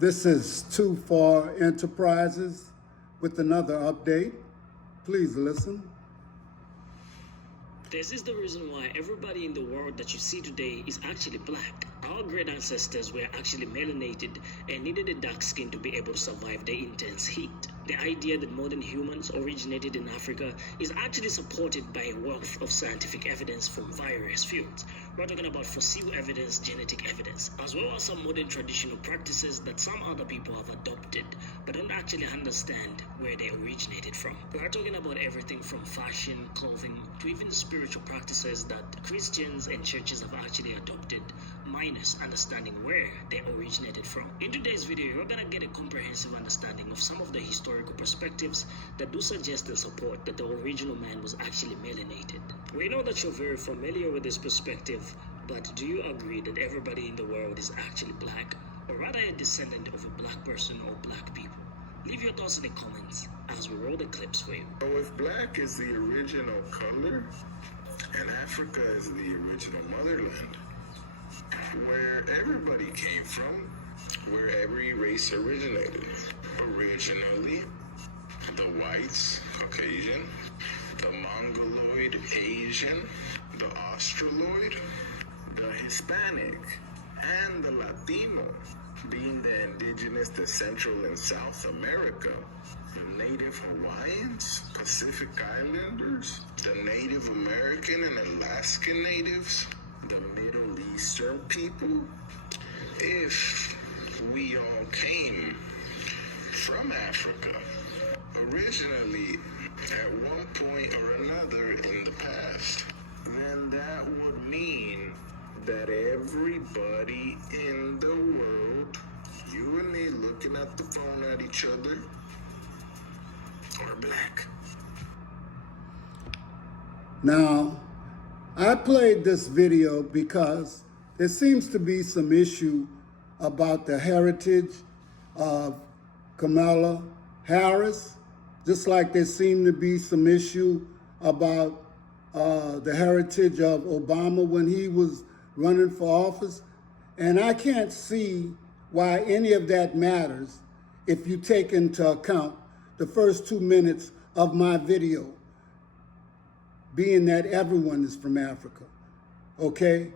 This is Too Far Enterprises with another update. Please listen. This is the reason why everybody in the world that you see today is actually black. Our great ancestors were actually melanated and needed a dark skin to be able to survive the intense heat. The idea that modern humans originated in Africa is actually supported by a wealth of scientific evidence from various fields. We're talking about fossil evidence, genetic evidence, as well as some modern traditional practices that some other people have adopted but don't actually understand where they originated from. We're talking about everything from fashion, clothing, to even spiritual practices that Christians and churches have actually adopted, minus understanding where they originated from. In today's video, you're gonna get a comprehensive understanding of some of the historical perspectives that do suggest and support that the original man was actually melanated. We know that you're very familiar with this perspective, but do you agree that everybody in the world is actually black, or rather a descendant of a black person or black people? Leave your thoughts in the comments as we roll the clips for you. So if black is the original color, and Africa is the original motherland, where everybody came from, where every race originated. Originally, the whites, Caucasian, the Mongoloid, Asian, the Australoid, the Hispanic, and the Latino, being the indigenous to Central and South America, the Native Hawaiians, Pacific Islanders, the Native American and Alaskan natives, the Middle Eastern people. If we all came from Africa, originally at one point or another in the past, then that would mean that everybody in the world, you and me looking at the phone at each other, are black. Now, I played this video because there seems to be some issue about the heritage of Kamala Harris, just like there seemed to be some issue about the heritage of Obama when he was running for office. And I can't see why any of that matters if you take into account the first 2 minutes of my video, being that everyone is from Africa, okay?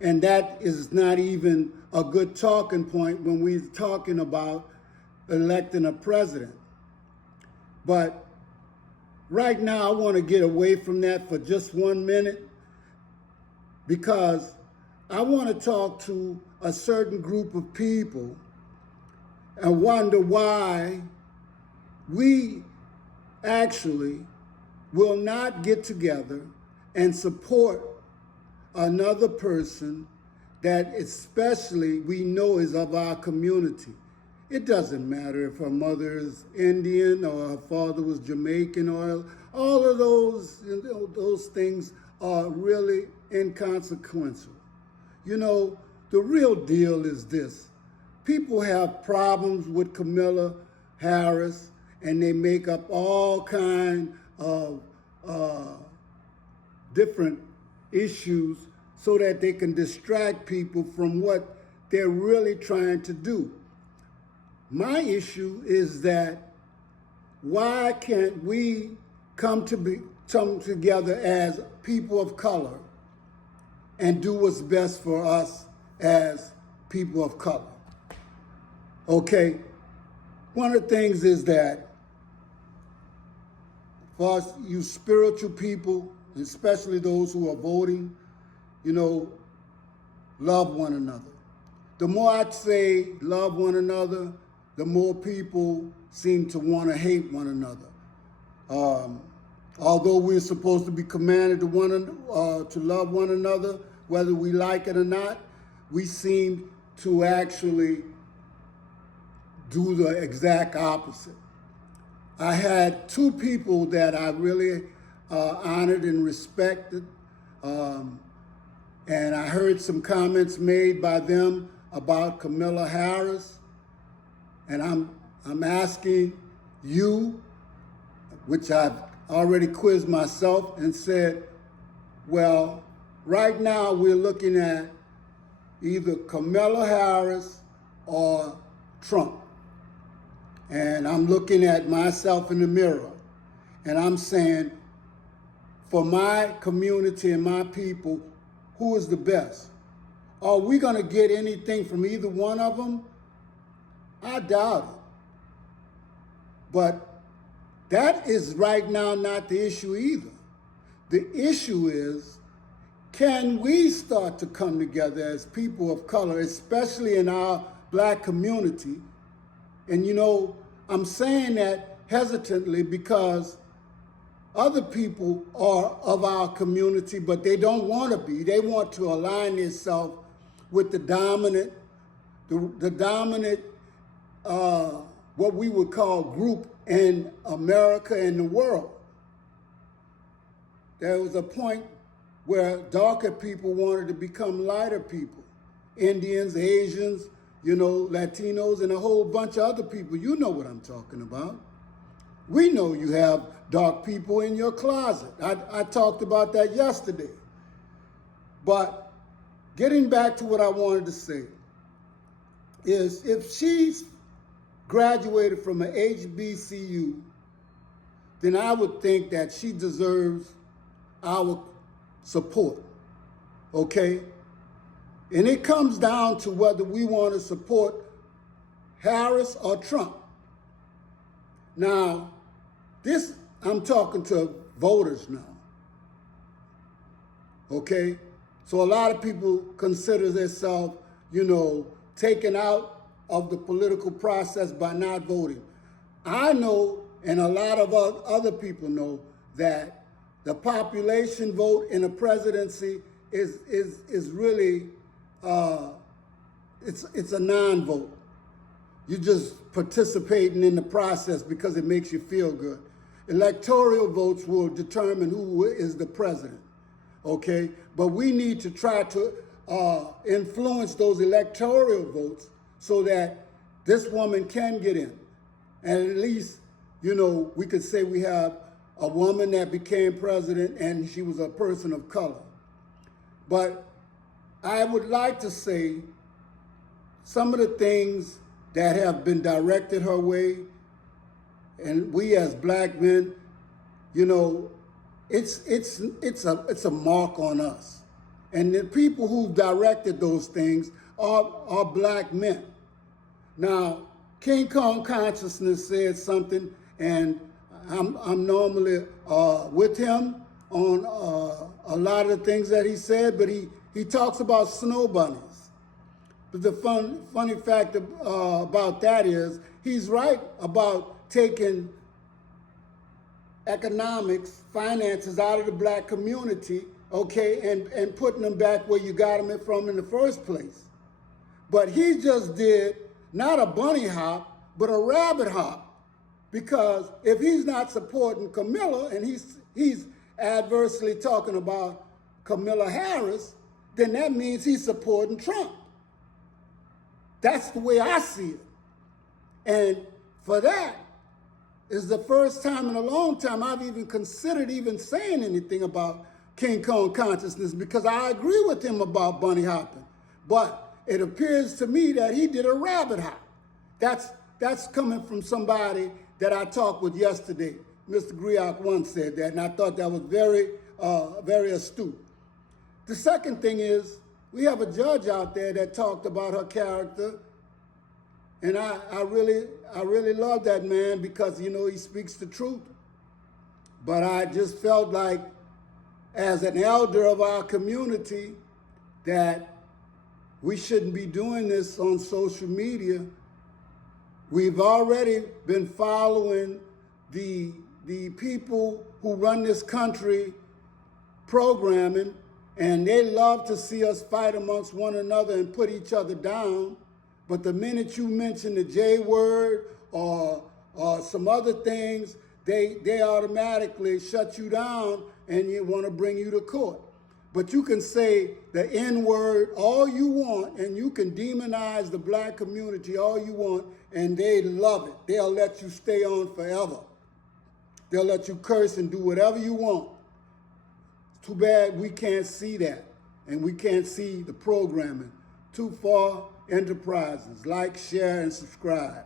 And that is not even a good talking point when we're talking about electing a president. But right now, I want to get away from that for just 1 minute, because I want to talk to a certain group of people and wonder why we actually will not get together and support another person that especially we know is of our community. It doesn't matter if her mother is Indian or her father was Jamaican, or all of those things are really inconsequential. You know, the real deal is this. People have problems with Kamala Harris, and they make up all kinds of different issues so that they can distract people from what they're really trying to do. My issue is that why can't we come together as people of color and do what's best for us as people of color? Okay, one of the things is that for us, you spiritual people, especially those who are voting, you know, love one another. The more I say love one another, the more people seem to want to hate one another. Although we're supposed to be commanded to love one another, whether we like it or not, we seem to actually do the exact opposite. I had two people that I really honored and respected, and I heard some comments made by them about Kamala Harris, and I'm asking you, which I've already quizzed myself and said, well, right now we're looking at either Kamala Harris or Trump. And I'm looking at myself in the mirror and I'm saying, for my community and my people, who is the best? Are we going to get anything from either one of them? I doubt it. But that is right now not the issue either. The issue is, can we start to come together as people of color, especially in our black community? And you know, I'm saying that hesitantly because other people are of our community, but they don't want to be. They want to align themselves with the dominant, what we would call group in America and the world. There was a point where darker people wanted to become lighter people. Indians, Asians, you know, Latinos, and a whole bunch of other people. You know what I'm talking about. We know you have dark people in your closet. I talked about that yesterday. But getting back to what I wanted to say is, if she's graduated from an HBCU, then I would think that she deserves our support, okay? And it comes down to whether we want to support Harris or Trump. Now, this, I'm talking to voters now, okay? So a lot of people consider themselves, you know, taken out of the political process by not voting. I know, and a lot of other people know, that the population vote in a presidency is really, it's a non-vote. You're just participating in the process because it makes you feel good. Electoral votes will determine who is the president, okay? But we need to try to influence those electoral votes so that this woman can get in. And at least, you know, we could say we have a woman that became president and she was a person of color. But I would like to say some of the things that have been directed her way, and we as black men, you know, it's a mark on us. And the people who directed those things are black men. Now, King Kong Consciousness said something, and I'm normally with him on a lot of the things that he said, but he talks about snow bunnies. But the funny fact about that is he's right about taking economics, finances out of the black community, okay, and putting them back where you got them from in the first place. But he just did not a bunny hop, but a rabbit hop. Because if he's not supporting Kamala and he's adversely talking about Kamala Harris, then that means he's supporting Trump. That's the way I see it. And for that is the first time in a long time I've even considered even saying anything about King Kong Consciousness, because I agree with him about bunny hopping. But it appears to me that he did a rabbit hop. That's coming from somebody that I talked with yesterday. Mr. Griak once said that, and I thought that was very, very astute. The second thing is, we have a judge out there that talked about her character, and I really love that man because, you know, he speaks the truth. But I just felt like, as an elder of our community, that we shouldn't be doing this on social media. We've already been following the people who run this country programming, and they love to see us fight amongst one another and put each other down. But the minute you mention the J word or some other things, they automatically shut you down and you want to bring you to court. But you can say the N word all you want, and you can demonize the black community all you want, and they love it. They'll let you stay on forever. They'll let you curse and do whatever you want. Too bad we can't see that, and we can't see the programming. Too far Enterprises. Like, share, and subscribe.